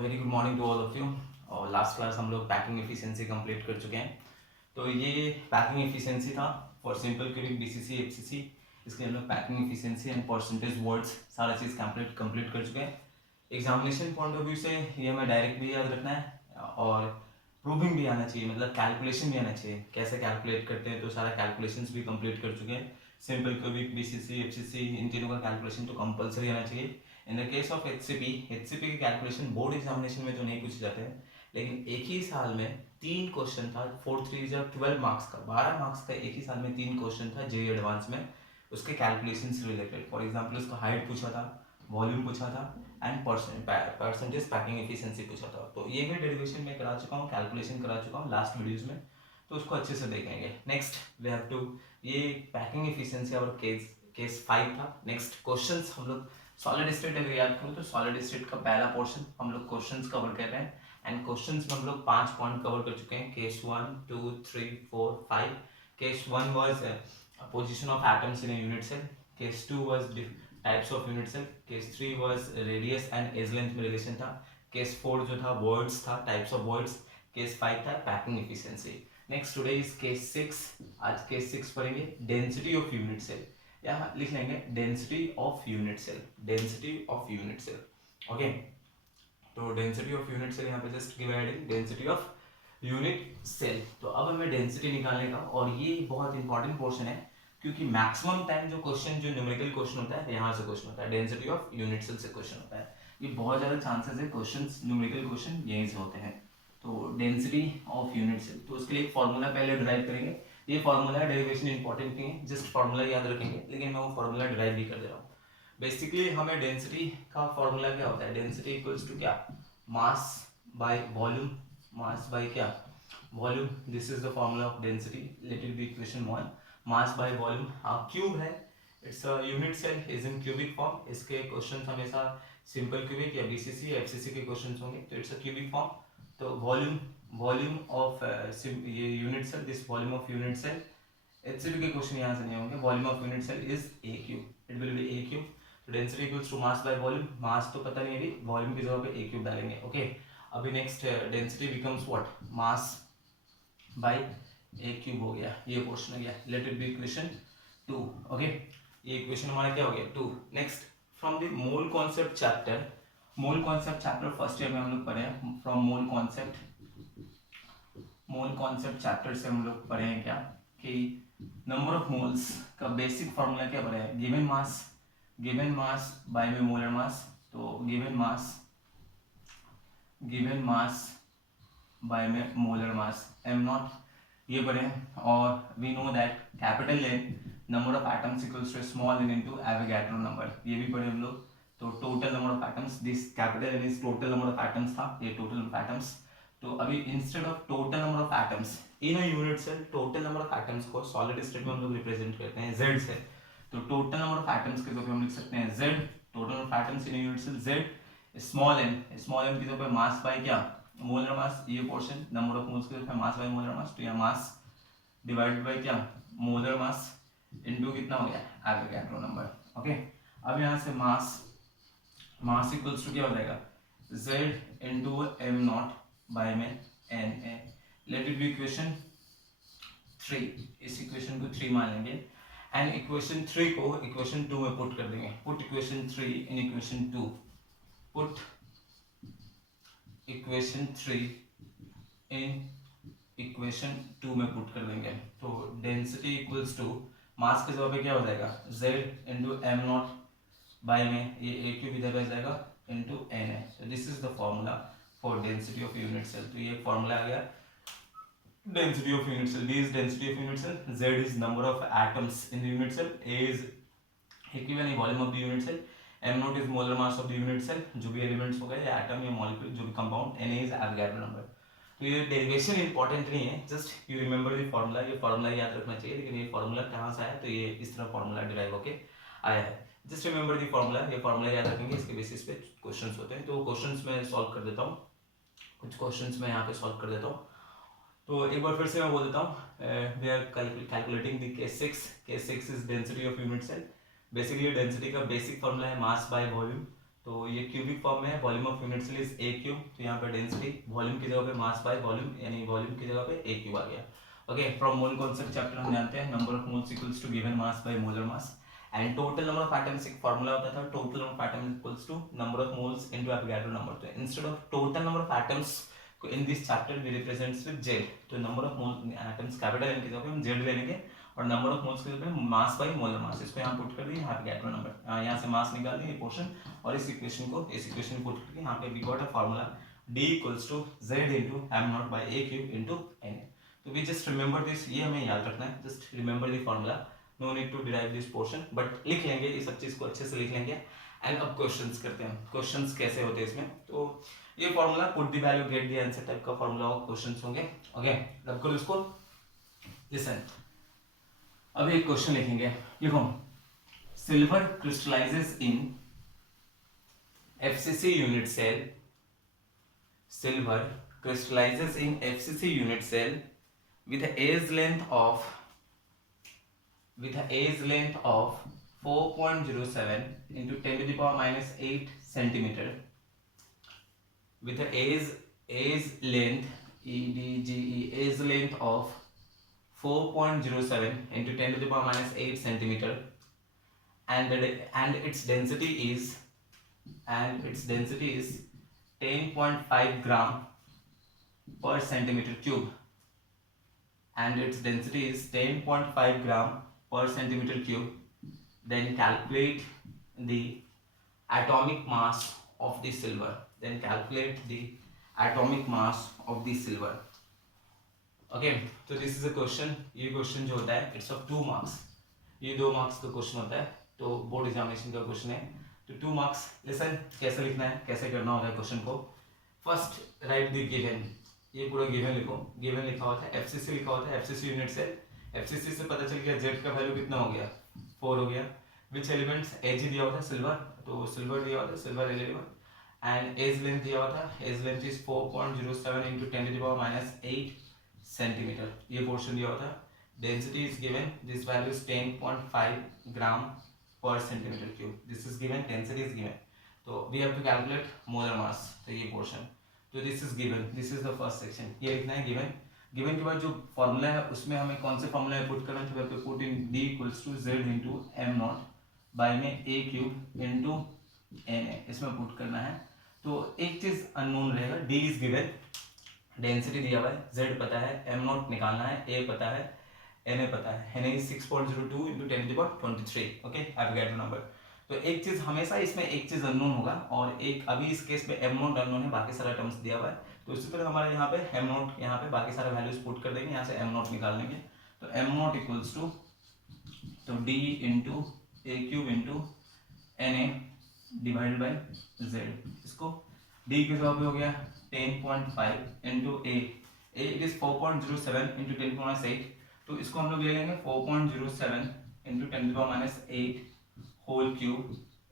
Very good morning to all of you. और last class हम लोग पैकिंग एफिशिएंसी कंप्लीट कर चुके हैं। तो ये पैकिंग एफिशिएंसी था for simple cubic BCC FCC. इसके हम लोग packing efficiency and percentage words सारा चीज़ कंप्लीट कर चुके हैं। एग्जामिनेशन पॉइंट ऑफ व्यू से ये हमें डायरेक्ट भी याद रखना है और प्रूविंग भी आना चाहिए, मतलब कैलकुलेशन भी आना चाहिए, कैसे कैलकुलेट करते हैं। तो सारा कैलकुलेशंस भी कंप्लीट कर चुके हैं। सिंपल क्यूबिक बीसीसी एफसीसी इन तीनों का कैलकुलेशन तो कंपलसरी आना चाहिए। In the case of HCP की कैलकुलेशन बोर्ड एग्जामिनेशन में तो नहीं पूछे जाते हैं, लेकिन एक ही साल में 3 क्वेश्चन था। 4 3 12 मार्क्स का, 12 मार्क्स का एक ही साल में 3 क्वेश्चन था जेई एडवांस में, उसके कैलकुलेशन से रिलेटेड। फॉर एग्जाम्पल उसका हाइट पूछा था, वॉल्यूम पूछा था एंड परसेंटेज पैकिंग एफिशिएंसी पूछा था। तो ये भी डेरिवेशन में करा चुका हूँ, कैलकुलेशन करा चुका हूँ लास्ट वीडियोज में, तो उसको अच्छे से देखेंगे। नेक्स्ट वी हैव टू, ये पैकिंग एफिशिएंसी और केस 5 था। नेक्स्ट क्वेश्चंस हम लोग सॉलिड स्टेट अगर याद करूँ तो सॉलिड स्टेट का पहला पोर्शन हम लोग क्वेश्चंस कवर कर रहे हैं एंड क्वेश्चंस में हम लोग 5 पॉइंट कवर कर चुके हैं। Case 1 2 3 4 5। Case 1 was position of atoms in a unit cell. Case 2 was types of unit cell. Case 3 was radius and edge length में रिलेशन था। केस 4 जो था वर्ड्स था, टाइप्स ऑफ वर्ड्स। केस 5 था packing efficiency. Next today is case 6। आज case 6 पढ़ेंगे density of unit cell. यहाँ लिख लेंगे density of unit cell, density of unit cell. Okay, तो डेंसिटी ऑफ यूनिट सेल यहाँ पे just give heading density of unit cell. तो अब हमें डेंसिटी निकालने का, और ये बहुत इंपॉर्टेंट पोर्शन है क्योंकि मैक्सिमम टाइम जो क्वेश्चन, जो न्यूमेरिकल क्वेश्चन होता है यहाँ से क्वेश्चन होता है, डेंसिटी ऑफ यूनिट सेल से क्वेश्चन होता है। ये बहुत ज़्यादा चांसेस है क्वेश्चन, न्यूमेरिकल क्वेश्चन यहीं से होते हैं। तो डेंसिटी ऑफ यूनिट सेल, तो उसके लिए एक फॉर्मूला पहले डिराइव करेंगे। ये फॉर्मूला डेरिवेशन इंपॉर्टेंट नहीं है, जस्ट फॉर्मूला याद रखेंगे, लेकिन मैं वो फॉर्मूला डिराइव भी कर दे रहा हूँ। बेसिकली हमें डेंसिटी का फॉर्मूला क्या होता है, डेंसिटी इक्वल्स टू क्या, mass by volume, mass by क्या, volume. This is the formula of density, let it be equation 1, mass by volume. Cube है, it's a unit cell is in cubic form. इसके questions हमेशा simple cubic या BCC FCC के questions होंगे, तो it's a cubic form. तो volume, volume of ये unit cell, this volume of unit cell, HCP के क्वेश्चन यहाँ से नहीं होंगे। Volume of unit cell is a cube, it will be a cube. तो density equals to mass by volume, mass तो पता नहीं, अभी वॉल्यूम की जगह पे ए क्यूब डालेंगे। ओके, अभी next density becomes what, mass by a cube हो गया, ये पोर्शन हो गया। Let it be equation 2। Okay, ये इक्वेशन हमारा क्या हो गया 2। Next from the mole concept chapter, mole concept chapter first year में हम लोग पढ़े हैं। From mole concept, mole concept chapter से हम लोग पढ़े हैं क्या कि नंबर ऑफ मोल्स का बेसिक फॉर्मूला क्या पढ़ा है, given mass, given mass by में मोलर मास। तो given mass, given mass by में मोलर मास एम नॉट, ये पढ़े हैं। और we know that capital N number of atoms equals to small n into Avogadro number, ये भी पढ़े हम लोग। तो total number of atoms, this capital N is total number of atoms था, ये टोटल नंबर ऑफ एटम्स। तो अभी instead of total number of atoms in a unit cell, total number of atoms को सॉलिड स्टेट में हम लोग represent करते हैं z से। तो टोटल नंबर ऑफ एटम्स के जगह हम लिख सकते हैं z, total number of atoms in unit cell z, स्मॉल n, स्मॉल n की जगह मास बाय क्या, मोलर मास। ये पोर्शन नंबर ऑफ मोल्स के जगह मास बाय मोलर मास, तो यहाँ मास डिवाइडेड बाय क्या, मोलर मास इनटू कितना हो गया, एवोगैड्रो नंबर। ओके, अब यहाँ से मास, मास इक्वल्स टू क्या हो जाएगा, z into m not by में N A. Let it be equation 3, इस इक्वेशन को 3 मान लेंगे एंड इक्वेशन 3 को इक्वेशन 2 में पुट कर देंगे। Put equation 3 in equation 2, put equation 3 in equation 2 में पुट कर देंगे। तो डेंसिटी इक्वल्स टू, मास के जगह पे क्या हो जाएगा, z into M nought by में ये ए क्यूब इधर रह जाएगा इंटू एन है। तो this is the formula for density of unit cell. तो ये फॉर्मूला आ गया density of unit cell. B is density of unit cell, Z is number of atoms in the unit cell, A is equivalent volume of the unit cell, M naught is molar mass of the unit cell, जो भी elements हो गए या atom या molecule जो भी compound, Na is Avogadro number. तो ये डेरिवेशन इंपॉर्टेंट नहीं है, just you remember the formula, ये फॉर्मूला याद रखना चाहिए। लेकिन ये फॉर्मूला कहाँ से आया, तो ये इस तरह फॉर्मूला डिराइव होके आया है। जस्ट रिमेंबर द फॉर्मूला, ये फॉर्मूला याद रखेंगे, इसके बेसिस पे क्वेश्चंस होते हैं। तो क्वेश्चंस मैं सॉल्व कर देता हूँ, कुछ क्वेश्चंस मैं यहाँ पे सॉल्व कर देता हूँ। तो एक बार फिर से मैं बोल देता हूँ, we are calculating the case 6 is density of unit cell. Basically density का बेसिक फॉर्मूला है मास बाय वॉल्यूम। तो ये क्यूबिक फॉर्म में है, volume of unit cell is a cube, तो यहाँ पे डेंसिटी वॉल्यूम की जगह पे मास बाय वॉल्यूम, यानी वॉल्यूम की जगह पे ए क्यूब आ गया। Okay, from mole concept chapter हम जानते हैं number of moles equals to given mass by molar mass, and total number of atoms एक फार्मूला होता था, total number of atoms equals to number of moles into Avogadro number. तो instead of total number of atoms in this chapter we represents with Z, तो number of mole atoms capital N की जगह पे हम Z ले लेंगे, और number of moles के जगह पे मास बाय मोलर मास, इसको यहाँ पुट कर दिए, यहाँ पे एवोगाड्रो नंबर, यहाँ से मास निकाल दिए ये पोर्शन, और इस इक्वेशन को पुट करके यहाँ पे we got a formula d equals to z into m not by a cube into n। तो वी जस्ट रिमेंबर दिस, ये हमें याद रखना है, just remember the formula, no need to derive this portion, but लिख लेंगे ये सब चीज को अच्छे से लिख लेंगे। एंड अब क्वेश्चंस करते हैं, क्वेश्चंस कैसे होते हैं इसमें, तो ये formula put the value get the answer type का फार्मूला और क्वेश्चंस होंगे। ओके, रब करो इसको, लिसन, अब एक क्वेश्चन लिखेंगे, लिखो, silver crystallises in FCC unit cell, silver crystallizes in FCC unit cell with a age length of 4.07 into 10 to the power minus 8 centimeter, with a age length age length of 4.07 into 10 to the power minus 8 centimeter, and its density is 10.5 gram per centimeter cube, and its density is 10.5 gram per centimeter cube, then calculate the atomic mass of the silver, okay, तो this is a question, ये question जो होता है it's of 2 marks, ये 2 marks का question होता है, तो बोर्ड एग्जामिनेशन का क्वेश्चन है, तो 2 मार्क्स। लिसन, कैसे लिखना है, कैसे करना होता है क्वेश्चन को, फर्स्ट राइट द गिवन, ये पूरा गिवन लिखो, गिवन लिखा हुआ था FCC लिखा हुआ था, FCC यूनिट सेल, FCC से पता चल गया Z का वैल्यू कितना हो गया, 4 हो गया, विच एलिमेंट्स Ag दिया हुआ था सिल्वर, तो सिल्वर दिया हुआ था, silver element, and edge length दिया हुआ था, edge length is 4.07 into 10 to the power minus 8 centimetre, ये पोर्शन दिया हुआ था, density is given, this value is 10.5 gram per centimeter cube, this is given, density is given, तो we have to calculate molar mass, तो ये portion, तो this is given, this is the first section, ये लिखना है given, given के बाद जो फॉर्मूला है उसमें हमें कौन से फॉर्मूला में पुट करना है, तो we have to put in d equals to z into m naught by में a cube into na, इसमें पुट करना है, तो एक चीज अननोन रहेगा, d is given, डेंसिटी दिया हुआ है, z पता है, m naught निकालना है, a पता है, Na पता है, Na is 6.02 into 10 to the power 23, okay, Avogadro number. तो एक चीज हमेशा इसमें एक चीज अननोन होगा, और एक अभी इस केस में m नॉट अननोन है, बाकी सारा टर्म्स दिया हुआ है, तो इसी तरह हमारे यहाँ पे m नॉट, यहाँ पे बाकी सारे वैल्यूज पुट कर देंगे, यहाँ से m नॉट निकाल लेंगे, तो m नॉट इक्वल्स टू, तो d into a cube into Na divided by z, इसको d के जवाब में हो गया 10.5 into a it is 4.07 into 10.8, तो इसको हम लोग ले लेंगे 4.07 into 10 to the power minus 8 whole cube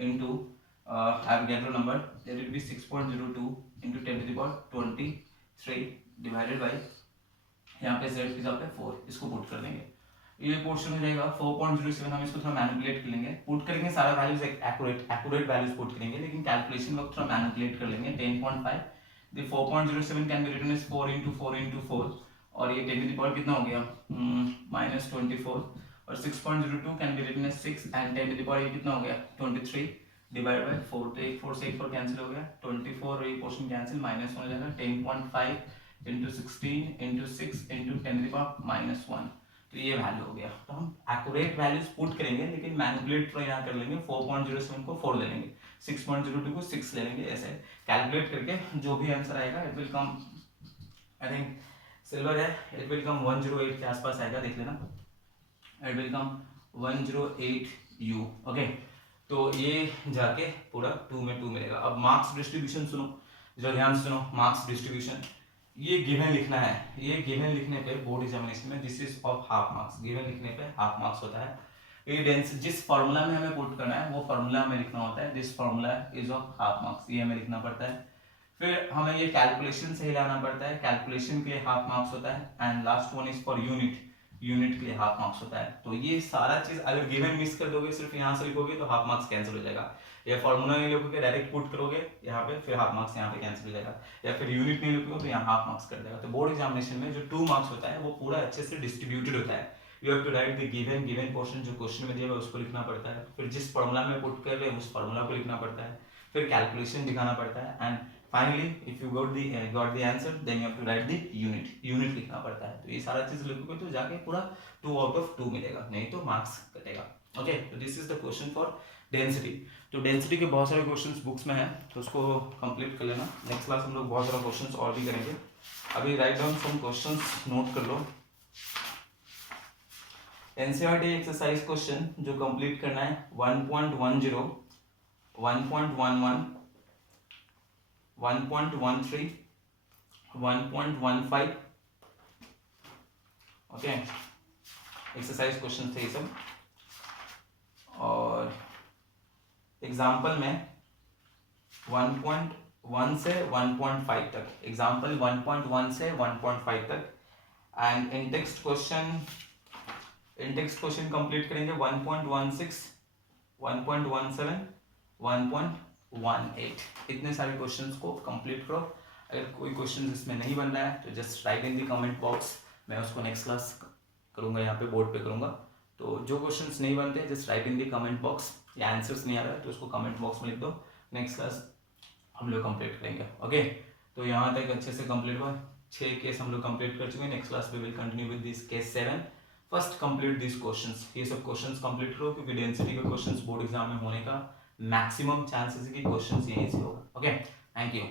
into Avogadro number, that will be 6.02 into 10 to the power 23 divided by, यहाँ पे z की जगह पे 4, इसको पुट कर देंगे, ये पोर्शन हो जाएगा 4.07, हम इसको थोड़ा मैनिपुलेट कर लेंगे, पुट करेंगे सारा वैल्यूज एक्यूरेट वैल्यूज पुट करेंगे, लेकिन कैलकुलेशन वक्त थोड़ा मैनिपुलेट कर लेंगे, 10.5 the 4.07 can be written as 4 into 4 into 4, और ये 10 to the power कितना हो गया -24, और 6.02 can be written as 6, and 10 to the power ये कितना हो गया 23 डिवाइड बाय 4, तो 1 4 से 1 4 कैंसिल हो गया, 24 और ये पोर्शन कैंसिल, माइनस हो जाएगा 10.5 into 16 into 6 into 10 to the power -1, तो ये वैल्यू हो गया, तो हम एक्यूरेट वैल्यूज पुट करेंगे, लेकिन मैनिपुलेट तो यहाँ कर लेंगे, 4.07 को 4 ले लेंगे, 6.02 को 6 ले लेंगे, ऐसे कैलकुलेट करके जो भी आंसर आएगा it will come, I think silver है, इट विल कम 108 के आसपास आएगा, देख लेना, it will come 108 U, okay, तो ये जाके पूरा 2 में 2 मिलेगा। अब मार्क्स डिस्ट्रीब्यूशन सुनो, जो ध्यान सुनो, मार्क्स डिस्ट्रीब्यूशन, ये गिवन लिखना है, ये गिवन लिखने पे बोर्ड एग्जामिनेशन में this is of half marks, given लिखने पे हाफ मार्क्स होता है, ये डेंस जिस फार्मूला में हमें पुट करना है वो फार्मूला हमें लिखना होता है, this formula is of half marks, ये हमें लिखना पड़ता है, फिर हमें ये कैलकुलेशन से हिलाना पड़ता है, कैलकुलेशन के लिए हाफ मार्क्स होता है, and last one is for unit, unit के लिए हाफ मार्क्स होता है। तो ये सारा चीज अगर गिवन मिस कर दोगे, सिर्फ यहाँ से लिखोगे तो हाफ मार्क्स कैंसिल हो जाएगा, या फॉर्मूला नहीं लिखोगे डायरेक्ट पुट करोगे यहाँ पे, फिर हाफ मार्क्स यहाँ पे कैंसिल हो जाएगा, या फिर यूनिट नहीं लिखोगे तो यहाँ हाफ मार्क्स कर देगा। तो बोर्ड एग्जामिनेशन में जो 2 मार्क्स होता है वो पूरा अच्छे से डिस्ट्रीब्यूटेड होता है। You have to write the given portion, जो क्वेश्चन में दिया हुआ है उसको लिखना पड़ता है, फिर जिस फॉर्मूला में पुट कर रहे हैं उस फॉर्मूला को लिखना पड़ता है, फिर कैलकुलेशन दिखाना पड़ता है, and finally if you got the answer then you have to write the unit लिखना पड़ता है। तो ये सारा चीज लिखोगे तो जाके पूरा 2 आउट ऑफ 2 मिलेगा, नहीं तो मार्क्स कटेगा। ओके, तो this is the question for density. तो डेंसिटी के बहुत सारे क्वेश्चंस बुक्स में है, तो उसको कंप्लीट कर लेना। नेक्स्ट क्लास हम लोग बहुत सारा क्वेश्चंस और भी करेंगे। अभी write down some questions note कर लो। एनसीईआरटी एक्सरसाइज क्वेश्चन जो कंप्लीट करना है 1.10, 1.11, 1.13, 1.15, ओके, एक्सरसाइज क्वेश्चन थे ये सब। और एग्जाम्पल में 1.1 से 1.5 तक, एग्जाम्पल 1.1 से 1.5 तक, एंड इंडेक्स क्वेश्चन कंप्लीट करेंगे 1.16, 1.17, 1.18। इतने सारे क्वेश्चंस को कंप्लीट करो। अगर कोई क्वेश्चन इसमें नहीं बन रहा है तो just right in the comment box, मैं उसको नेक्स्ट क्लास करूँगा, यहाँ पे बोर्ड पे करूँगा। तो जो क्वेश्चंस नहीं बनते just right in the comment box, या आंसर्स नहीं आ रहा है तो उसको कमेंट बॉक्स में लिख दो, नेक्स्ट क्लास हम लोग कंप्लीट करेंगे। ओके, तो यहाँ तक अच्छे से कंप्लीट हुआ, 6 केस हम लोग कंप्लीट कर चुके हैं। Next class we will continue with this case 7। First complete this questions, ये सब क्वेश्चंस कंप्लीट करो, क्योंकि डेंसिटी के क्वेश्चंस बोर्ड एग्जाम में होने का मैक्सिमम चांसेस है कि क्वेश्चंस यहीं से होगा। Okay, thank you.